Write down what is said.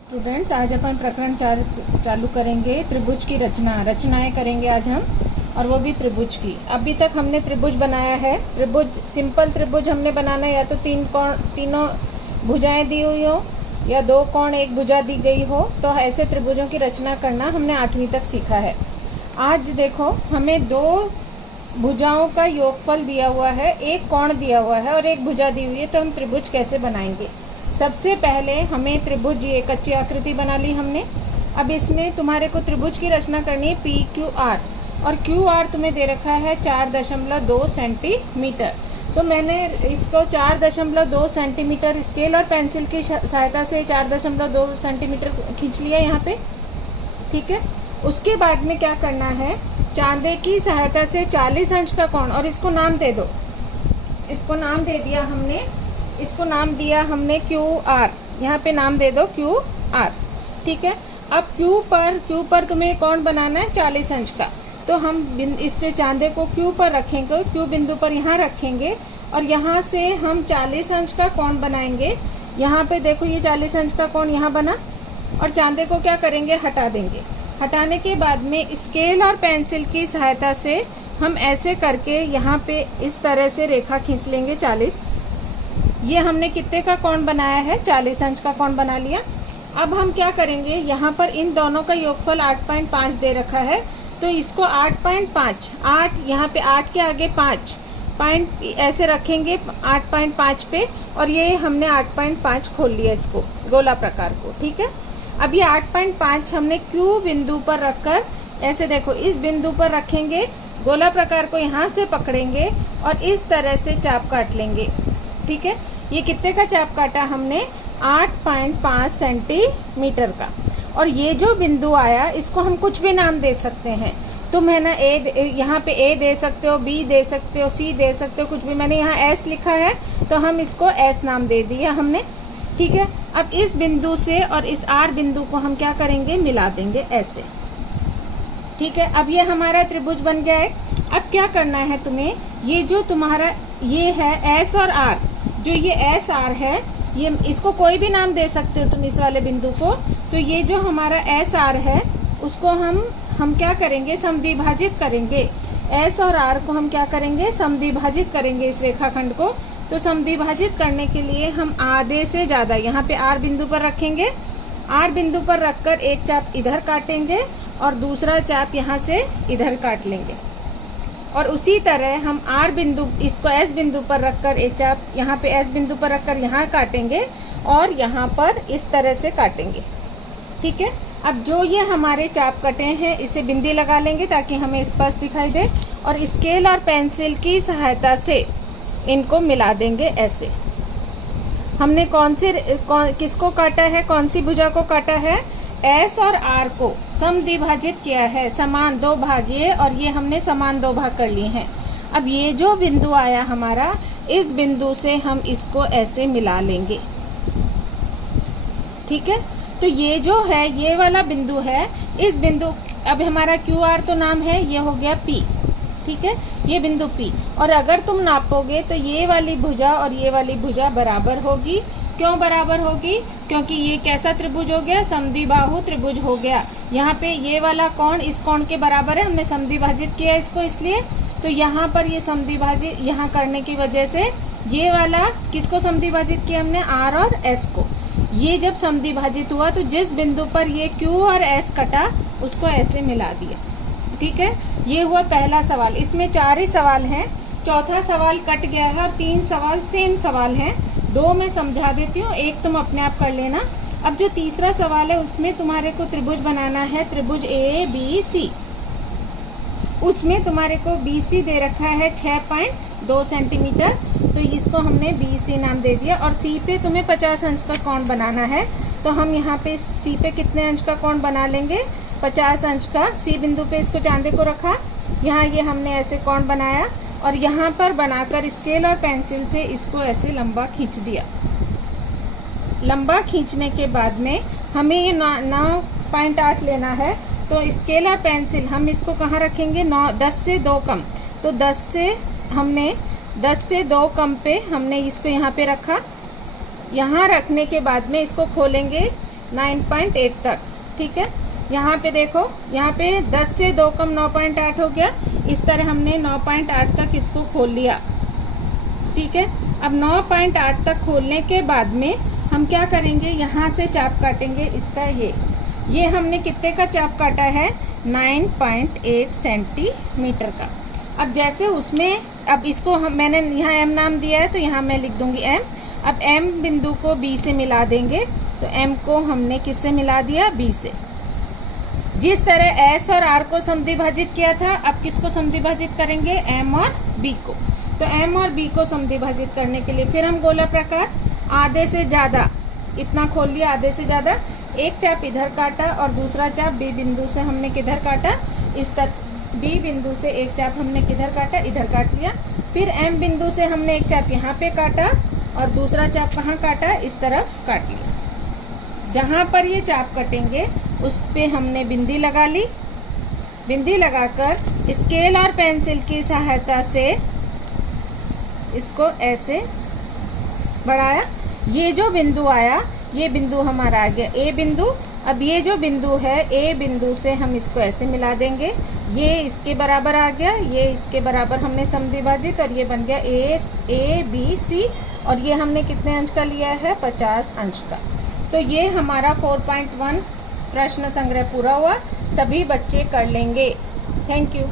Students, आज अपन प्रकरण 4 चालू करेंगे। त्रिभुज की रचनाएं करेंगे आज हम, और वो भी त्रिभुज की। अभी तक हमने त्रिभुज बनाया है। त्रिभुज, सिंपल त्रिभुज हमने बनाना है, या तो तीनों भुजाएं दी हुई हो या दो कोण एक भुजा दी गई हो, तो ऐसे त्रिभुजों की रचना करना हमने 8वीं तक सीखा है। आज देखो, हमें दो भुजाओं का योगफल दिया हुआ है, एक कोण दिया हुआ है और एक भुजा दी हुई है, तो हम त्रिभुज कैसे बनाएंगे। सबसे पहले हमें त्रिभुज, ये कच्ची आकृति बना ली हमने। अब इसमें तुम्हारे को त्रिभुज की रचना करनी है पी क्यू आर, और क्यू आर तुम्हें दे रखा है 4.2 सेंटीमीटर। तो मैंने इसको 4.2 सेंटीमीटर स्केल और पेंसिल की सहायता से 4.2 सेंटीमीटर खींच लिया यहाँ पे, ठीक है। उसके बाद में क्या करना है, चांदे की सहायता से 40 अंश का कोण, और इसको नाम दे दो। इसको नाम दे दिया हमने, इसको नाम दिया हमने क्यू आर, यहाँ पे नाम दे दो क्यू आर, ठीक है। अब क्यू पर तुम्हें कोण बनाना है 40 अंश का, तो हम इस चांदे को क्यू पर रखेंगे, क्यू बिंदु पर यहाँ रखेंगे, और यहाँ से हम 40 अंश का कोण बनाएंगे। यहाँ पे देखो, ये 40 अंश का कोण यहाँ बना, और चांदे को क्या करेंगे, हटा देंगे। हटाने के बाद में स्केल और पेंसिल की सहायता से हम ऐसे करके यहाँ पे इस तरह से रेखा खींच लेंगे 40। ये हमने कितने का कोण बनाया है, 40 अंश का कोण बना लिया। अब हम क्या करेंगे, यहाँ पर इन दोनों का योगफल 8.5 दे रखा है, तो इसको 8.5, 8 यहाँ पे 8 के आगे 5 पॉइंट ऐसे रखेंगे 8.5 पे, और ये हमने 8.5 खोल लिया इसको, गोला प्रकार को, ठीक है। अब ये 8.5 हमने क्यू बिंदु पर रखकर, ऐसे देखो इस बिंदु पर रखेंगे, गोला प्रकार को यहाँ से पकड़ेंगे और इस तरह से चाप काट लेंगे, ठीक है। ये कितने का चाप काटा हमने, 8.5 सेंटीमीटर का। और ये जो बिंदु आया, इसको हम कुछ भी नाम दे सकते हैं। तुम है ना यहाँ पे ए दे सकते हो, बी दे सकते हो, सी दे सकते हो, कुछ भी। मैंने यहाँ एस लिखा है, तो हम इसको एस नाम दे दिया हमने, ठीक है। अब इस बिंदु से और इस आर बिंदु को हम क्या करेंगे, मिला देंगे ऐसे, ठीक है। अब ये हमारा त्रिभुज बन गया है। अब क्या करना है तुम्हें, ये जो तुम्हारा ये है एस और आर, जो ये एस आर है, ये इसको कोई भी नाम दे सकते हो तुम इस वाले बिंदु को। तो ये जो हमारा एस आर है, उसको हम क्या करेंगे, समद्विभाजित करेंगे। एस और आर को हम क्या करेंगे, समद्विभाजित करेंगे इस रेखाखंड को। तो समद्विभाजित करने के लिए हम आधे से ज्यादा यहाँ पे आर बिंदु पर रखेंगे। आर बिंदु पर रखकर एक चाप इधर काटेंगे और दूसरा चाप यहाँ से इधर काट लेंगे, और उसी तरह हम आर बिंदु, इसको एस बिंदु पर रखकर एक चाप यहाँ पे एस बिंदु पर रखकर यहाँ काटेंगे, और यहाँ पर इस तरह से काटेंगे, ठीक है। अब जो ये हमारे चाप कटे हैं, इसे बिंदी लगा लेंगे ताकि हमें स्पष्ट दिखाई दे, और स्केल और पेंसिल की सहायता से इनको मिला देंगे ऐसे। हमने किसको काटा है, कौन सी भुजा को काटा है, एस और आर को समद्विभाजित किया है, समान दो भाग ये, और ये हमने समान दो भाग कर लिए हैं। अब ये जो बिंदु आया हमारा, इस बिंदु से हम इसको ऐसे मिला लेंगे, ठीक है। तो ये जो है, ये वाला बिंदु है, इस बिंदु, अब हमारा क्यू आर तो नाम है, ये हो गया पी, ठीक है, ये बिंदु पी। और अगर तुम नापोगे तो ये वाली भुजा और ये वाली भुजा बराबर होगी। क्यों बराबर होगी, क्योंकि ये कैसा त्रिभुज हो गया, समद्विबाहु त्रिभुज हो गया। यहाँ पे ये वाला कोण इस कोण के बराबर है, हमने समद्विभाजित किया इसको, इसलिए तो यहाँ पर ये समद्विभाजित यहाँ करने की वजह से ये वाला किसको समद्विभाजित किया हमने, आर और एस को। ये जब समद्विभाजित हुआ तो जिस बिंदु पर ये क्यू और एस कटा, उसको ऐसे मिला दिया, ठीक है। ये हुआ पहला सवाल। इसमें 4 ही सवाल हैं, चौथा सवाल कट गया है और 3 सवाल सेम सवाल हैं। 2 मैं समझा देती हूँ, एक तुम अपने आप कर लेना। अब जो तीसरा सवाल है, उसमें तुम्हारे को त्रिभुज बनाना है, त्रिभुज ए बी सी। उसमें तुम्हारे को बी सी दे रखा है 6.2 सेंटीमीटर, तो इसको हमने बी सी नाम दे दिया। और सी पे तुम्हें 50 अंश का कोण बनाना है, तो हम यहाँ पे सी पे कितने अंश का कोण बना लेंगे, 50 अंश का। सी बिंदु पे इसको चांदे को रखा, यहाँ ये हमने ऐसे कोण बनाया, और यहाँ पर बनाकर स्केल और पेंसिल से इसको ऐसे लंबा खींच दिया। लंबा खींचने के बाद में हमें ये 9.8 लेना है, तो स्केल और पेंसिल हम इसको कहाँ रखेंगे, 10 से 2 कम। तो 10 से 2 कम पे हमने इसको यहाँ पे रखा। यहाँ रखने के बाद में इसको खोलेंगे 9.8 तक। ठीक है, यहाँ पे देखो, यहाँ पे 10 से 2 कम 9.8 हो गया। इस तरह हमने 9.8 तक इसको खोल लिया। ठीक है, अब 9.8 तक खोलने के बाद में हम क्या करेंगे, यहाँ से चाप काटेंगे इसका। ये हमने कितने का चाप काटा है, 9.8 सेंटीमीटर का। अब जैसे उसमें, अब इसको मैंने यहाँ एम नाम दिया है तो यहाँ मैं लिख दूंगी एम। अब एम बिंदु को बी से मिला देंगे, तो एम को हमने किससे मिला दिया, बी से। जिस तरह एस और आर को समद्विभाजित किया था, अब किसको समद्विभाजित करेंगे, एम और बी को। तो एम और बी को समद्विभाजित करने के लिए फिर हम गोला प्रकार आधे से ज्यादा, इतना खोल लिया, आधे से ज्यादा। एक चाप इधर काटा और दूसरा चाप बी बिंदु से हमने किधर काटा, इस तक। बी बिंदु से एक चाप हमने किधर काटा, इधर काट लिया। फिर एम बिंदु से हमने एक चाप यहाँ पे काटा और दूसरा चाप कहाँ काटा, इस तरफ काट लिया। जहां पर ये चाप कटेंगे उस पे हमने बिंदी लगा ली। बिंदी लगाकर स्केल और पेंसिल की सहायता से इसको ऐसे बढ़ाया। ये जो बिंदु आया, ये बिंदु हमारा आ गया ए बिंदु। अब ये जो बिंदु है, ए बिंदु से हम इसको ऐसे मिला देंगे। ये इसके बराबर आ गया, ये इसके बराबर हमने समद्विभाजित, और ये बन गया ए बी सी। और ये हमने कितने अंश का लिया है, 50 अंश का। तो ये हमारा 4.1 प्रश्न संग्रह पूरा हुआ। सभी बच्चे कर लेंगे। Thank you.